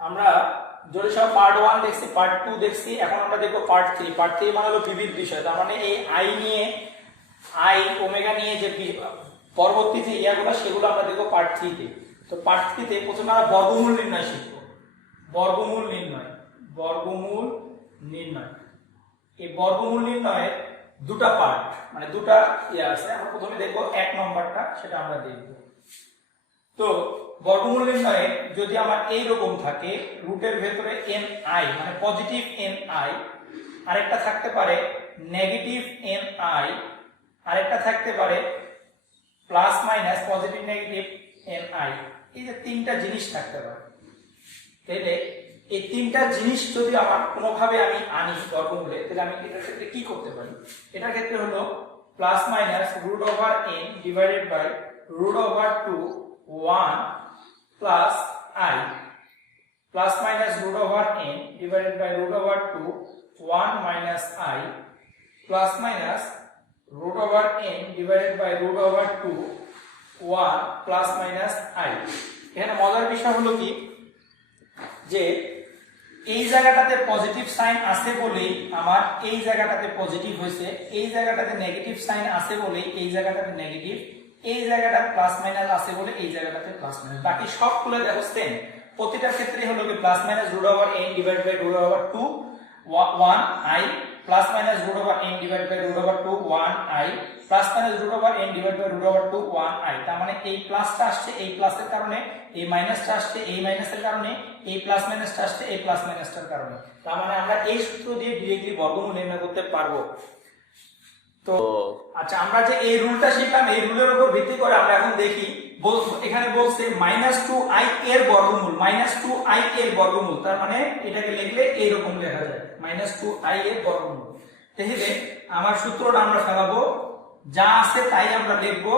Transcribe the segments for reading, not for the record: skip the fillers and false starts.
আমরা জোরে সব পার্ট 1 দেখছি, পার্ট 2 দেখছি, এখন আমরা দেখব পার্ট 3। পার্ট 3 মানে হলো বিবিধ বিষয়, তার মানে এই আই নিয়ে, আই ওমেগা নিয়ে যে পরবর্তী যে ইয়াগুলো সেগুলো আমরা দেখব পার্ট 3 তে। তো পার্ট 3 তে প্রথমে আমরা বর্গমূল নির্ণয় শিখব। বর্গমূল নির্ণয়, বর্গমূল নির্ণয়। এই বর্গমূল নির্ণয়ের দুটা পার্ট, মানে দুটা ইয়ে আছে। আমরা প্রথমে দেখব 1 নম্বরটা, সেটা আমরা দেখব। তো বর্গমূল নির্ণয়ে যদি আমার এই রকম থাকে, রুটের ভেতরে এন আই মানে পজিটিভ এন আই, আরেকটা থাকতে পারে নেগেটিভ এন আই, আরেকটা থাকতে পারে plus minus positive negative N I, এই যে তিনটা জিনিস থাকতে পারে। তাহলে এই তিনটা জিনিস যদি আমার কোনোভাবে আমি আনি বর্গমূলে, তাহলে আমি এটার ক্ষেত্রে কি করতে পারি? এটার ক্ষেত্রে হলো plus minus root over n divided by root over 2 1 plus i, plus minus root over n divided by root over 2 1 minus i, plus minus root over n divided by root over 2 1 plus minus i. এখানে মজার বিষয় হলো কি, যে এই জায়গাটাতে positive sign আছে বলেই আমার এই জায়গাটাতে পজিটিভ হয়েছে, এই জায়গাটাতে নেগেটিভ সাইন আছে বলেই এই জায়গাটাতে নেগেটিভ, এই জায়গাটা প্লাস মাইনাস আছে বলে এই জায়গাটাতে প্লাস মাইনাস, বাকি সবগুলো দেখো সেম। প্রতিটার ক্ষেত্রে হলো কি plus minus root over n divide by root over 2 1 i, plus minus root over n divide by root over 2 1 i, plus minus root over n divide by root over 2 1 i. তার মানে এই প্লাসটা আসছে এই প্লাসের কারণে, এই মাইনাসটা আসছে এই মাইনাসের কারণে, এই প্লাস মাইনাসটা আসছে এই প্লাস মাইনাসটার কারণে। তার মানে আমরা এই সূত্র দিয়ে ডিরেক্টলি বর্গমূল নির্ণয় করতে পারবো। তো আচ্ছা, আমরা যে এই রুলটা শিখলাম, এই রুলের উপর ভিত্তি করে আমরা এখন দেখি। এখানে বলছে -2i এর বর্গমূল, -2i এর বর্গমূল, তার মানে এটাকে লিখলে এইরকম লেখা যায় -2i এর বর্গমূল। তাহলে আমার সূত্রটা আমরা ফেলাবো, যা আছে তাই আমরা লিখবো।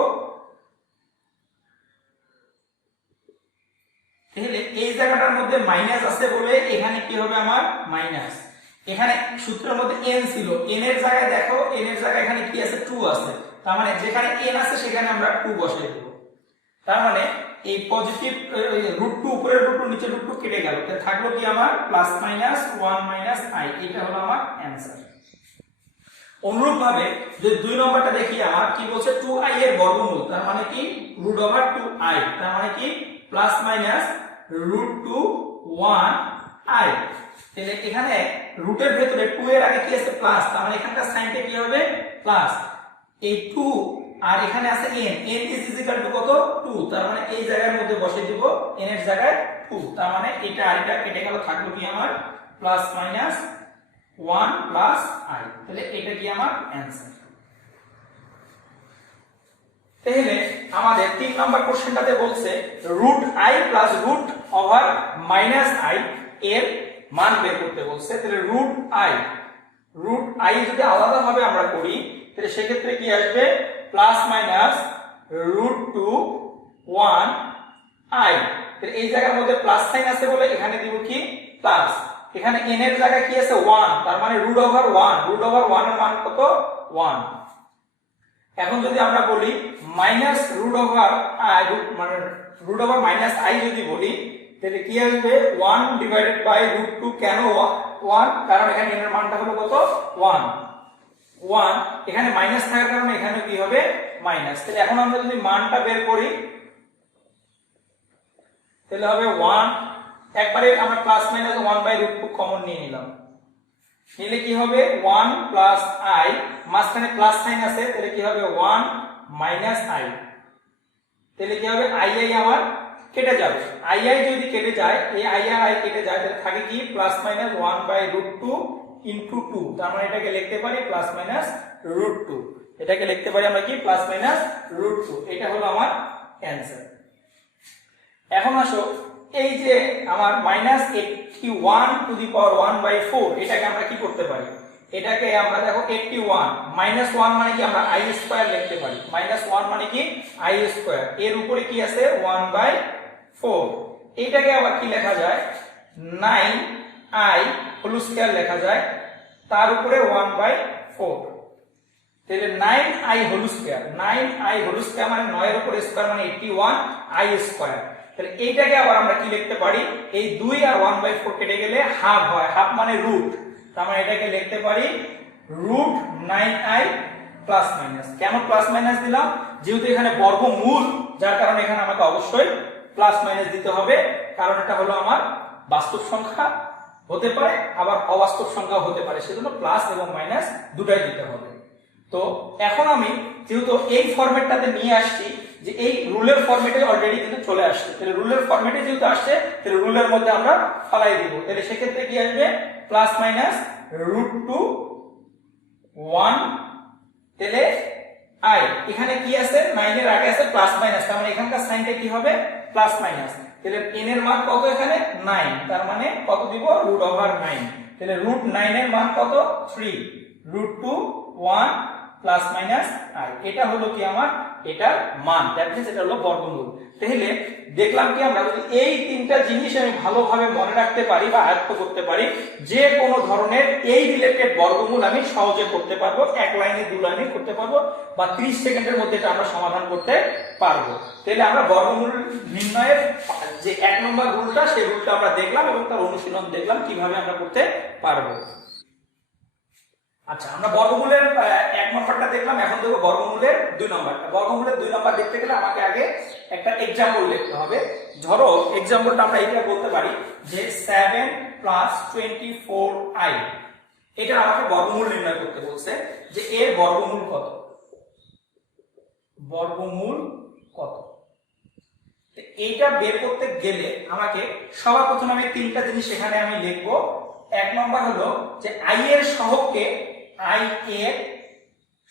তাহলে এই জায়গাটার মধ্যে মাইনাস আছে বলে এখানে কি হবে আমার মাইনাস। এখানে সূত্রের মধ্যে n ছিল, n এর জায়গায় দেখো, n এর জায়গায় এখানে কি আছে 2 আছে, তার মানে যেখানে n আছে সেখানে আমরা 2 বসাই দেব। তার মানে এই পজিটিভ √2 উপরের √2 নিচে √2 কেটে গেল, তাহলে থাকলো কি আমার প্লাস মাইনাস 1 মাইনাস i। এটা হলো আমার অ্যানসার। অনুরূপ ভাবে যদি 2 নম্বরটা দেখি, আমার কি বলছে 2i এর বর্গমূল, তার মানে কি √2i, তার মানে কি প্লাস মাইনাস √2 1i। তাহলে এখানে রুটের ভেতরে 2 এর আগে কি আছে প্লাস, তার মানে এখানকার সাইনটা কি হবে প্লাস। এই 2 আর এখানে আছে n, n is equal to কত 2, তার মানে এই জায়গার মধ্যে বসিয়ে দিব n এর জায়গায় 2, তার মানে এটা আর এটা কেটে গেল, থাকলো কি আমার প্লাস মাইনাস 1 প্লাস i। তাহলে এটা কি আমার অ্যানসার। তাহলে আমাদের 3 নম্বর কোশ্চেনটাতে বলছে √i প্লাস √i এর মান বের করতে বলছে। তাহলে √i যদি আলাদা ভাবে আমরা করি, তাহলে সেক্ষেত্রে কি আসবে প্লাস মাইনাস √2 1i। তাহলে এই জায়গার মধ্যে প্লাস সাইন আছে বলে এখানে দিব কি প্লাস, এখানে n এর জায়গায় কি আছে 1, তার মানে √1 এর মান কত 1। এখন যদি আমরা বলি মাইনাস √i মানে √i যদি বলি, তাহলে কি আসবে 1 ডিভাইডেড বাই √2। কেন 1? কারণ এখানে n এর মানটা হলো কত 1, এখানে মাইনাস থাকার কারণে এখানে কি হবে মাইনাস। তাহলে এখন আমরা যদি মানটা বের করি, তাহলে হবে 1, একবারে আমরা প্লাস মাইনাস 1/√2 কমন নিয়ে নিলাম, নিলে কি হবে 1 প্লাস i, মাঝখানে প্লাস সাইন আছে, তাহলে কি হবে 1 মাইনাস i। তাহলে কি হবে i আমার কেটে যাবে, i যদি কেটে যায়, এই i আর i কেটে যায়, তাহলে থাকে কি প্লাস মাইনাস 1/√2 ইনটু 2, তার মানে এটাকে লিখতে পারি প্লাস মাইনাস √2, এটাকে লিখতে পারি আমরা কি প্লাস মাইনাস √2। এটা হলো আমার অ্যানসার। এখন আসো, এই যে আমার -81⁴ এটাকে আমরা কি করতে পারি, এটাকে আমরা দেখো 81 -1 মানে কি আমরা i² লিখতে পারি, -1 মানে কি i², এর উপরে কি আছে 1/4, এটাকে আবার কি লেখা যায় 9i² লেখা যায়, তার উপরে 1/4। তাহলে 9i² মানে 9 এর উপরে স্কয়ার মানে 81i²। তাহলে এইটাকে আবার আমরা কি লিখতে পারি, এই 2 আর 1/4 কেটে গেলে হাফ হয়, হাফ মানে রুট, তার মানে এটাকে লিখতে পারি রুট 9i প্লাস মাইনাস। কেন প্লাস মাইনাস দিলাম, যেহেতু এখানে বর্গমূল, যার কারণে এখানে আমাকে অবশ্যই প্লাস মাইনাস দিতে হবে, কারণ এটা হলো আমার বাস্তব সংখ্যা হতে পারে আবার অবাস্তব সংখ্যা হতে পারে, সেজন্য প্লাস এবং মাইনাস দুটাই দিতে হবে। তো এখন আমি যেহেতু এই ফরম্যাটটাতে নিয়ে আসছি, যে এই রুলের ফরম্যাটে অলরেডি কিন্তু চলে আসছে, তাহলে রুলের ফরম্যাটে যেহেতু আসছে তাহলে রুলের মধ্যে আমরা ফালাই দিব। তাহলে সেক্ষেত্রে কি আসবে, প্লাস মাইনাস রুট 2 1, তাহলে আই এখানে কি আছে, 9 এর আগে আছে প্লাস মাইনাস, তার মানে এখানকার সাইনটা কি হবে প্লাস মাইনাস। তাহলে n এর মান কত, এখানে 9, তার মানে কত দিব রুট ওভার 9। তাহলে রুট 9 এর মান কত 3, রুট 2 1 প্লাস মাইনাস আই, এটা হলো কি আমার এটার মান, দ্যাট মিন্স এটা হলো বর্গমূল। তাহলে দেখলাম কি আমরা যদি এই তিনটা জিনিস আমি ভালোভাবে মনে রাখতে পারি বা আয়ত্ত করতে পারি, যে কোনো ধরনের এই রিলেটেড বর্গমূল আমি সহজে করতে পারবো, এক লাইনে 2 লাইনে করতে পারবো বা 30 সেকেন্ডের মধ্যে এটা আমরা সমাধান করতে পারবো। তাহলে আমরা বর্গমূল নির্ণয়ের যে 1 নম্বর রুলটা, সেই রুলটা আমরা দেখলাম এবং তার অনুশীলন দেখলাম কিভাবে আমরা করতে পারবো। আচ্ছা, আমরা বর্গমূলের 1 নম্বরটা দেখলাম, এখন দেখব বর্গমূলের 2 নম্বরটা। বর্গমূলের 2 নম্বর দেখতে গেলে আমাকে আগে একটা एग्जांपल লিখতে হবে। ধরো एग्जांपलটা আমরা এটা বলতে পারি যে 7 + 24i, এটা আমাকে বর্গমূল নির্ণয় করতে বলছে, যে এর বর্গমূল কত, বর্গমূল কত। এইটা বের করতে গেলে আমাকে সবার প্রথমে আমি তিনটা জিনিস এখানে আমি লিখবো। 1 নম্বর হলো যে i এর সহগকে, i এর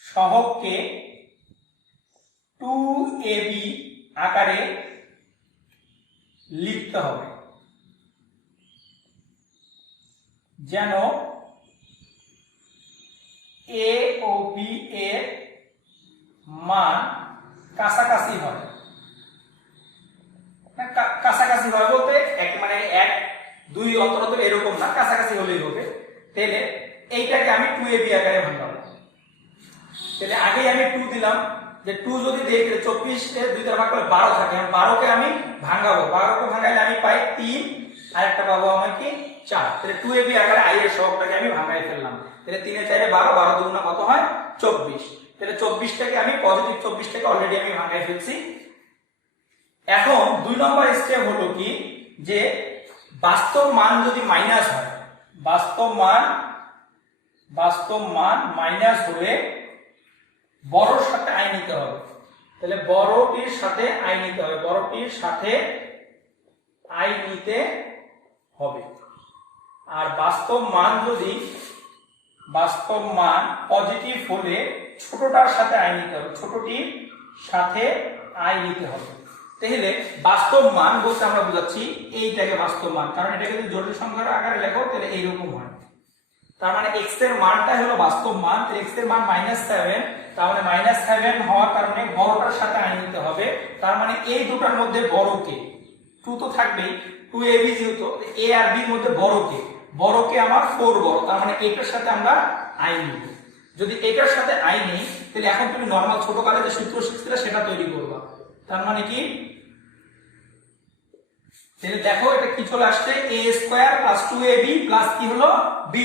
সহগকে 2ab আকারে লিখতে হবে, যেন a ও b এর মান কাছাকাছি হয়। কাছাকাছি হয় বলতে এক মানে 1 2 অন্তত এরকম না, কাছাকাছি হলেই হবে। তাহলে এইটাকে আমি 2ab আকারে ভাঙাবো। তাহলে আগে আমি 2 দিলাম, যে 2 যদি দেই তাহলে 24 এর 2 দ্বারা ভাগ করলে 12 থাকে, আমি 12 কে আমি ভাঙাবো, 12 কে ভাঙাইলে আমি পাই 3 আর একটা পাবো আমি কি 4। তাহলে 2ab আকারে i এর সহগটাকে আমি ভাঙাই ফেললাম। তাহলে 3 এর 4 এ 12, 12 দুগুণা কত হয় 24। তাহলে 24 টাকে আমি পজিটিভ 24 টাকে অলরেডি আমি ভাঙাই ফেলছি। এখন 2 নম্বর স্টেপ হলো কি, যে বাস্তব মান যদি মাইনাস হয়, বাস্তব মান মাইনাস হলে বড়র সাথে আই নিতে হবে। তাহলে বড়টির সাথে আই নিতে হবে, বড়টির সাথে আই নিতে হবে। আর বাস্তব মান পজিটিভ হলে ছোটটার সাথে আই নিতে হবে, ছোটটির সাথে আই নিতে হবে। তাহলে বাস্তব মান বলতে আমরা বুঝাচ্ছি এইটাকে বাস্তব মান, কারণ এটাকে যদি জটিল সংখ্যার আকারে লেখো তাহলে এইরকম হয়। তার মানে x এর মানটা হলো বাস্তব মান, x এর মান -7, তার মানে -7 হওয়ার কারণে বড়টার সাথে আই নিতে হবে। তার মানে এই দুটার মধ্যে বড় কে, 2 তো থাকবেই, 2ab যেহেতু a আর b এর মধ্যে বড় কে আমার 4 বড়, তার মানে এটার সাথে আমরা আই নিব। যদি এটার সাথে আই নেই তাহলে এখন তুমি নরমাল ছোট কালে যে সূত্র শিখছিলে সেটা তৈরি করবা। তার মানে কি, তাহলে দেখো এটা কি চলে আসছে, a² + 2ab প্লাস কি হলো b²।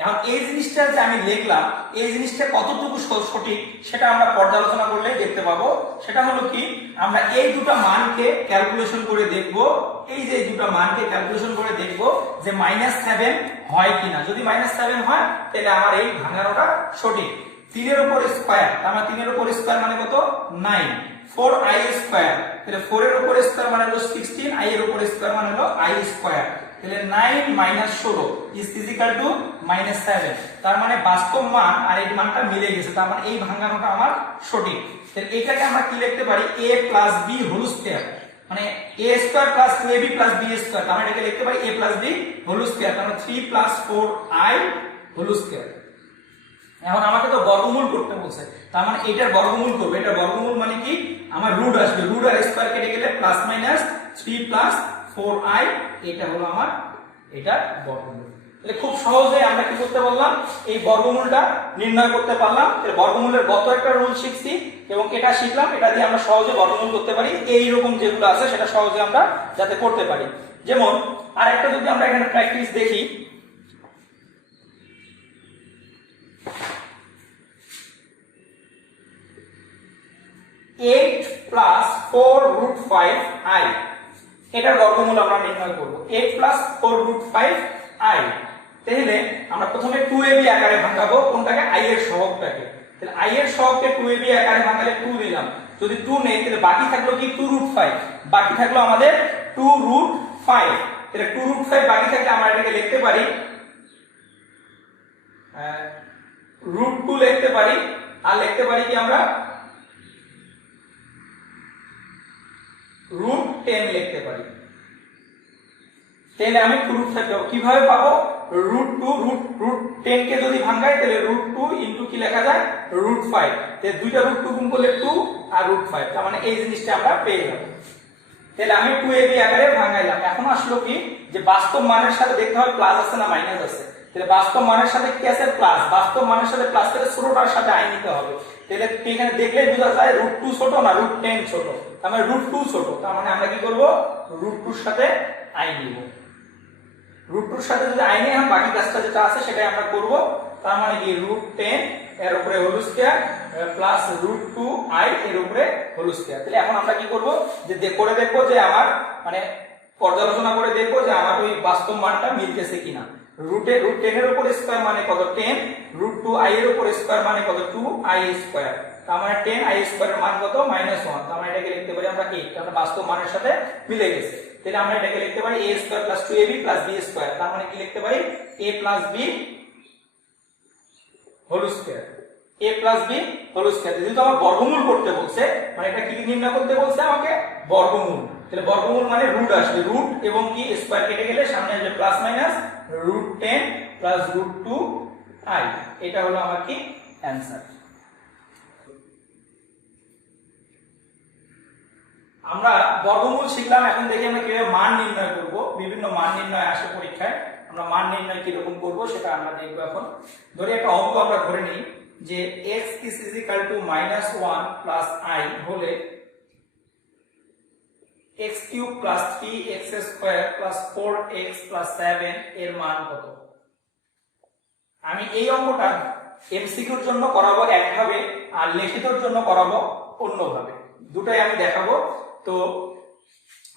এখন এই জিনিসটা যে আমি লিখলাম, এই জিনিসটা কতটুকু সঠিক সেটা আমরা পর্যালোচনা করলেই দেখতে পাবো। সেটা হলো কি, আমরা এই দুটো মানকে ক্যালকুলেশন করে দেখব, এই যে দুটো মানকে ক্যালকুলেশন করে দেখব যে -7 হয় কিনা। যদি -7 হয় তাহলে আমার এই ভাঙানোটা সঠিক। 3 এর উপর স্কয়ার, তার মানে 3 এর উপর স্কয়ার মানে কত 9, 4i², তাহলে 4 এর উপর স্কয়ার মানে হলো 16, i এর উপর স্কয়ার মানে হলো i²। তাহলে 9 - 16 = -7। তার মানে বাস্তব মান আর এই মানটা মিলে গেছে, তার মানে এই ভাঙানোটা আমার সঠিক। তাহলে এটাকে আমরা কি লিখতে পারি, a + b হোল স্কয়ার, মানে a² + 2ab + b², তার মানে এটাকে লিখতে পারি a + b হোল স্কয়ার, তার মানে 3 + 4i হোল স্কয়ার। এখন আমাকে তো বর্গমূল করতে বলছে, তার মানে এটার বর্গমূল করব। এটার বর্গমূল মানে কি, আমার রুট আসবে, রুট আর স্কয়ার কেটে গেলে +- 3 + 4i, এটা হলো আমার এটার বর্গমূল। তাহলে খুব সহজে আমরা কি করতে পারলাম, এই বর্গমূলটা নির্ণয় করতে পারলাম। বর্গমূলের গত একটা রুল শিখছি এবং এটা শিখলাম, এটা দিয়ে আমরা সহজে বর্গমূল করতে পারি। এইরকম যেগুলো আছে সেটা সহজে আমরা যাতে করতে পারি। যেমন আর একটা যদি আমরা এখানে প্র্যাকটিস দেখি, 8 প্লাস 4 রুট 5 i, এটার বর্গমূল আমরা নির্ণয় করব। 8 প্লাস 4 রুট 5 i, তাহলে আমরা প্রথমে 2ab আকারে ভাঙাবো কোনটাকে, i এর সহগটাকে। তাহলে i এর সহগকে 2ab আকারে ভাঙালে 2 দিলাম, যদি 2 নেই তাহলে বাকি থাকলো কি 2 রুট 5, বাকি থাকলো আমাদের 2 রুট 5। তাহলে 2 রুট 5 বাকি থাকলে আমরা এটাকে লিখতে পারি রুট 2 লিখতে পারি, আর লিখতে পারি কি আমরা রুট 10 লিখতে পারি। তাহলে আমি 2 রুট 5 কিভাবে পাবো, রুট 2 রুট 10 কে যদি ভাঙাই তাহলে রুট 2 ইনটু কি লেখা যায় রুট 5, তাহলে দুইটা রুট 2 গুণ করলে 2 আর রুট 5, তার মানে এই জিনিসটা আমরা পেয়ে যাব। তাহলে আমি 2ab আকারে ভাঙাইলাম। এখন আসলো কি যে বাস্তব মানের সাথে দেখতে হবে প্লাস আছে না মাইনাস আছে। তাহলে বাস্তব মানের সাথে কি আছে প্লাস, বাস্তব মানের সাথে প্লাস, তাহলে ছোটটার সাথে আই নিতে হবে। তাহলে এখানে দেখলেই বোঝা যায় রুট 2 ছোট না রুট 10 ছোট, তার মানে রুট 2 ছোট, তার মানে আমরা কি করব রুট 2 এর সাথে আই নিব। রুট 2 এর সাথে যদি আই নিই আমরা বাকি কাজটা যেটা আছে সেটাই আমরা করব। তার মানে কি রুট 10 এর উপরে whole square plus root 2 i এর উপরে হোল স্কয়ার। তাহলে এখন আমরা কি করব যে করে দেখব যে আমার মানে পর্যালোচনা করে দেখব যে আমার ওই বাস্তব মানটা মিলতেছে কিনা। রুট 10 এর উপর স্কয়ার মানে কত 10, রুট 2 i এর উপর স্কয়ার মানে কত 2i স্কয়ার, তার মানে 10i স্কয়ার এর মান কত -1, তার মানে এটাকে লিখতে পারি আমরা 8, কারণ বাস্তব মানের সাথে মিলে গেছে। তাহলে আমরা এটাকে লিখতে পারি a square plus 2ab plus b square, তার মানে কি লিখতে পারি a plus b whole square, a plus b whole square. যেহেতু আমার বর্গমূল করতে বলছে, মানে এটা কি নির্ণয় করতে বলছে আমাকে বর্গমূল, তাহলে বর্গমূল মানে রুট আসবে, রুট এবং কি স্কয়ার কেটে গেলে সামনে আসবে plus minus root 10 plus root 2i, এটা হলো আমার কি অ্যানসার। আমরা বর্গমূল শিখলাম, এখন দেখি আমরা কিভাবে মান নির্ণয় করব। বিভিন্ন মান নির্ণয় আসে পরীক্ষায়, আমরা মান নির্ণয় কিরকম করব সেটা আমরা দেখব। এখন ধরি একটা অঙ্ক আমরা ধরে নিই যে x is equal to -1 plus i হলে x cube plus 3x square plus 4x plus 7 এর মান কত। আমি এই অঙ্কটা এমসিকিউর জন্য করাবো একভাবে আর লিখিতর জন্য করাবো অন্যভাবে, দুটাই আমি দেখাবো। তো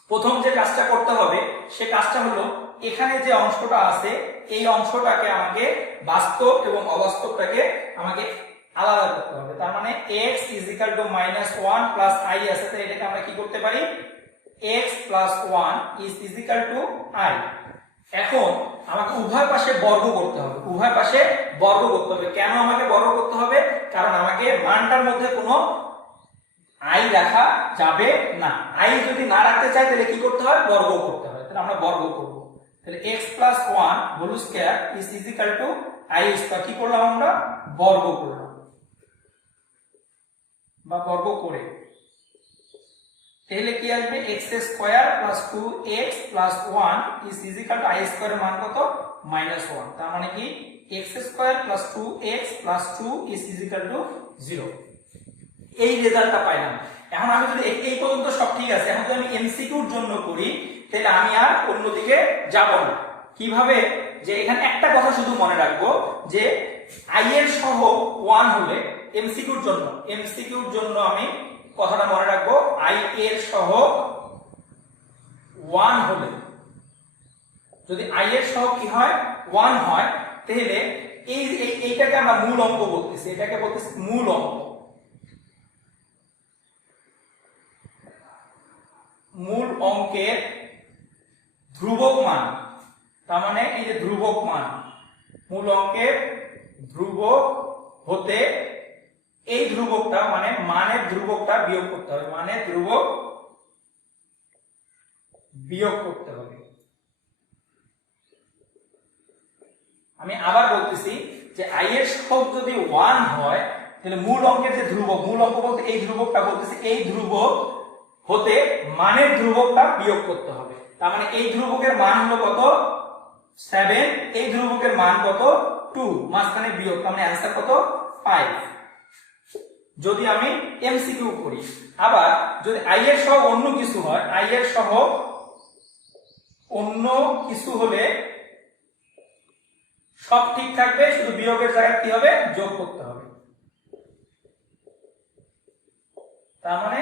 প্রথম যে কাজটা করতে হবে সে কাজটা হলো এখানে যে অংশটা আছে এই অংশটাকে আমাকে বাস্তব এবং অবাস্তবটাকে আমাকে আলাদা করতে হবে। তার মানে x is equal to -1 plus i আছে, তাই এটাকে আমরা কি করতে পারি x plus 1 is equal to i। এখন আমাকে উভয় পাশে বর্গ করতে হবে, উভয় পাশে বর্গ করতে হবে। কেন আমাকে বর্গ করতে হবে, কারণ আমাকে মানটার মধ্যে কোনো i রাখা যাবে না। i যদি না রাখতে চাই তাহলে কি করতে হয় বর্গ করতে হয়, তাহলে আমরা বর্গ করব। তাহলে x plus 1 whole square is equal to i square, কি করলাম আমরা বর্গ করলাম বা বর্গ করে, তাহলে কি আসবে x square plus 2x plus 1 is equal to i square এর মান কত -1, তার মানে কি x square plus 2x plus 2 is equal to 0। এই রেজাল্টটা পাইলাম। এখন আমি যদি এই পর্যন্ত সব ঠিক আছে, এখন যদি আমি এমসিকিউর জন্য করি তাহলে আমি আর অন্যদিকে যাব না। কিভাবে, যে এখানে একটা কথা শুধু মনে রাখবো যে i এর সহগ 1 হলে এমসিকিউর জন্য আমি কথাটা মনে রাখবো, i এর সহগ 1 হলে, যদি i এর সহগ কি হয় 1 হয়, তাহলে এইটাকে আমরা মূল অঙ্ক বলতেছি, এটাকে বলতেছি মূল অঙ্ক। মূল অঙ্কের ধ্রুবক মান, তার মানে এই যে ধ্রুবক মান, মূল অঙ্কের ধ্রুবক হতে এই ধ্রুবকটা মানে মানের ধ্রুবকটা বিয়োগ করতে হবে, মানের ধ্রুবক বিয়োগ করতে হবে। আমি আবার বলতেছি যে i এর সহগ যদি 1 হয় তাহলে মূল অঙ্কের যে ধ্রুবক, মূল অঙ্ক বলতে এই ধ্রুবকটা বলতেছি, এই ধ্রুবক হতে মানের ধ্রুবকটা বিয়োগ করতে হবে। তার মানে এই ধ্রুবকের মান হলো কত 7, এই ধ্রুবকের মান কত 2, মাঝখানে বিয়োগ, তার মানে অ্যান্সার কত 5। যদি আমি এমসিকিউ করি, আবার যদি আই এর সহ অন্য কিছু হয়, আই এর সহ অন্য কিছু হলে সব ঠিক থাকবে, শুধু বিয়োগের জায়গায় কি হবে, যোগ করতে হবে। তার মানে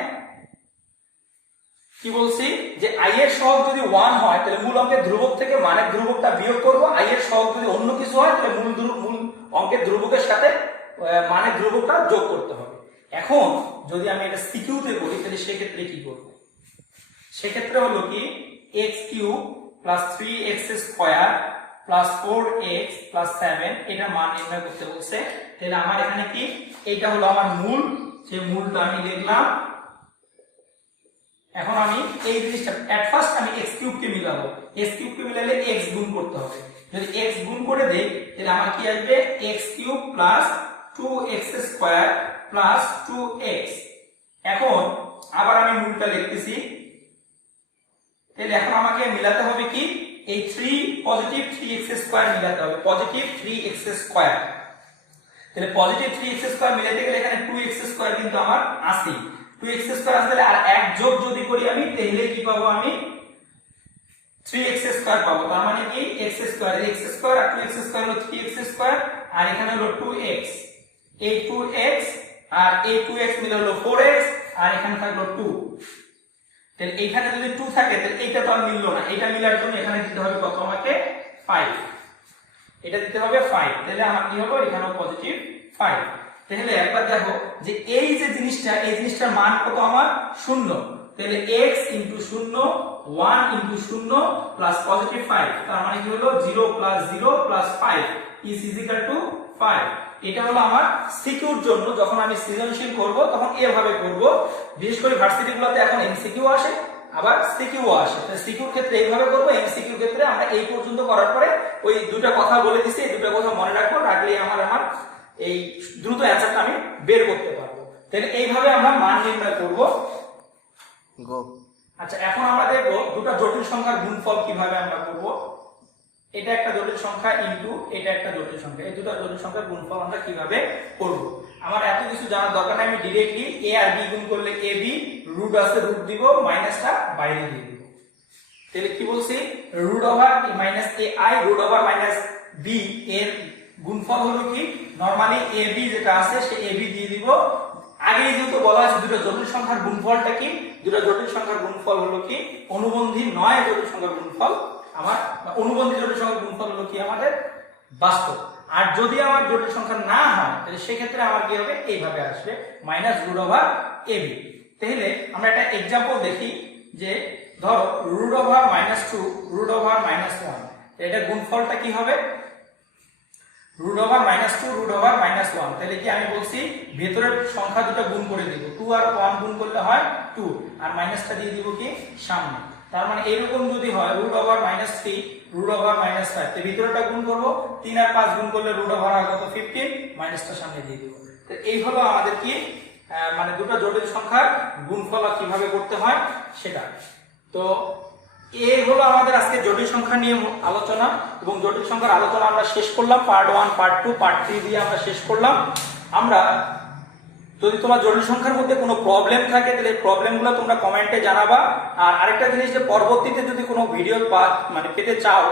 কি বলছি যে আই এর সহগ যদি 1 হয় তাহলে মূল অঙ্কের ধ্রুবক থেকে মানের ধ্রুবকটা বিয়োগ করব, আই এর সহগ যদি অন্য কিছু হয় তাহলে মূল অঙ্কের ধ্রুবকের সাথে মানের ধ্রুবকটা যোগ করতে হবে। এখন যদি আমি এটা সিকিউতে করি তাহলে সেক্ষেত্রে কি করব, সেক্ষেত্রে হলো কি x³ plus 3x square plus 4x plus 7 এটার মান নির্ণয় করতে বলছে। তাহলে আমার এখানে কি, এইটা হলো আমার মূল, সেই মূলটা আমি লিখলাম। এখন আমি এই জিনিসটা এট ফার্স্ট আমি x³ কে মিলাবো, x³ কে মিলালে x গুণ করতে হবে। যদি x গুণ করে দেই তাহলে আমার কি আসবে, x³ plus 2x square plus 2x। এখন আবার আমি মূলটা লিখতেছি, তাহলে এখন আমাকে মিলাতে হবে কি, এই 3 পজিটিভ 3x স্কয়ার মিলাতে হবে, পজিটিভ 3x স্কয়ার। তাহলে পজিটিভ 3x স্কয়ার মিলাতে গেলে এখানে 2x স্কয়ার কিন্তু আমার আছে, 2x স্কয়ার আসলে আর এক যোগ যদি করি আমি তাহলে কি পাবো, আমি 3x স্কয়ার পাবো। তার মানে কি x স্কয়ার, x স্কয়ার আর 2x স্কয়ার হলো 3x স্কয়ার, আর এখানে হলো 2x, এই 2x আর এই 2x মিলে হলো 4x, আর এখানে থাকলো 2। তাহলে এইখানে যদি 2 থাকে তাহলে এইটা তো আর মিললো না, এইটা মিলার জন্য এখানে দিতে হবে কত, আমাকে 5, এটা দিতে হবে 5। তাহলে আমার কি হলো, এখানেও পজিটিভ 5। তাহলে একবার দেখো যে এই যে জিনিসটা, এই জিনিসটার মান কত আমার 0, তাহলে x into 0 1 into 0 plus positive 5, তার মানে কি হলো 0 plus 0 plus 5 is equal to 5। এটা হলো আমার সিকিউর জন্য, যখন আমি সৃজনশীল করব তখন এভাবে করব। বিশেষ করে ভার্সিটি গুলোতে এখন এমসিকিউ আসে, আবার সিকিউ আসে, সিকিউর ক্ষেত্রে এইভাবে করব, এমসিকিউর ক্ষেত্রে আমরা এই পর্যন্ত করার পরে ওই দুটো কথা বলে দিছি, এই দুটো কথা মনে রাখবো, রাখলেই আমার এই দ্রুত অ্যান্সারটা আমি বের করতে পারবো। তাহলে এইভাবে আমরা মান নির্ণয় করব। আচ্ছা, এখন আমরা দেখব দুটো জটিল সংখ্যার গুণফল কিভাবে আমরা করব। এটা একটা জটিল সংখ্যা ইনটু এটা একটা জটিল সংখ্যা, এই দুটো জটিল সংখ্যার গুণফল আমরা কিভাবে করব। আমার এত কিছু জানার দরকার নাই, আমি ডাইরেক্টলি a আর b গুণ করলে ab, রুট আছে রুট দিব, মাইনাসটা বাইরে দিয়ে দিব। তাহলে কি বলছি, root over minus ai root over minus b এর গুণফল হলো কি, নরমালি ab যেটা আছে সে ab দিয়ে দিব। আগে যেহেতু বলা আছে দুটো জটিল সংখ্যার গুণফলটা কি, দুটো জটিল সংখ্যার গুণফল হলো কি অনুবন্ধী নয় জটিল সংখ্যার গুণফল, আমার অনুবন্ধী জটিল সংখ্যার গুণফল হলো কি আমাদের বাস্তব। আর যদি আমার জটিল সংখ্যা না হয় তাহলে সেক্ষেত্রে আমার কি হবে, এইভাবে আসবে মাইনাস রুট ওভার ab। তাহলে আমরা একটা एग्जांपल দেখি, যে ধরো রুট ওভার -2 রুট ওভার -1, এটা গুণফলটা কি হবে, রুট ওভার -2 রুট ওভার -1। তাহলে কি আমি বলছি ভেতরের সংখ্যা দুটো গুণ করে দিব, 2 আর 1 গুণ করলে হয় 2, আর মাইনাসটা দিয়ে দিব কি সামনে। তার মানে এইরকম যদি হয় রুট ওভার -3 রুট ওভার -5, তো ভিতরেটা গুণ করব, 3 আর 5 গুণ করলে রুট ওভার হয় কত 15, মাইনাসটা সামনে দিয়ে দিব। তো এই হলো আমাদের কি মানে দুটো জটিল সংখ্যার গুণফল কিভাবে করতে হয় সেটা। তো এই হলো আমাদের আজকে জটিল সংখ্যা নিয়ে আলোচনা, এবং জটিল সংখ্যার আলোচনা আমরা শেষ করলাম, পার্ট 1 পার্ট 2 পার্ট 3 দিয়ে আমরা শেষ করলাম। আমরা যদি তোমার জটিল সংখ্যার মধ্যে কোনো প্রবলেম থাকে তাহলে প্রবলেমগুলো তোমরা কমেন্টে জানাবা। আর আরেকটা জিনিস, যে পরবর্তীতে যদি কোনো ভিডিও মানে পেতে চাও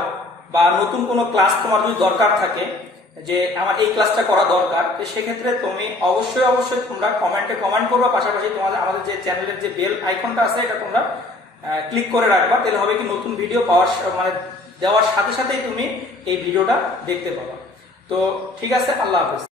বা নতুন কোনো ক্লাস তোমার যদি দরকার থাকে, যে আমার এই ক্লাসটা করা দরকার, তো সেক্ষেত্রে তুমি অবশ্যই তোমরা কমেন্টে কমেন্ট করবা, পাশাপাশি তোমাদের আমাদের যে চ্যানেলের যে বেল আইকনটা আছে এটা তোমরা ক্লিক করে রাখবা। তাহলে হবে কি নতুন ভিডিও পাওয়ার মানে দেওয়ার সাথে সাথেই তুমি এই ভিডিওটা দেখতে পাবা। তো ঠিক আছে, আল্লাহ হাফেজ।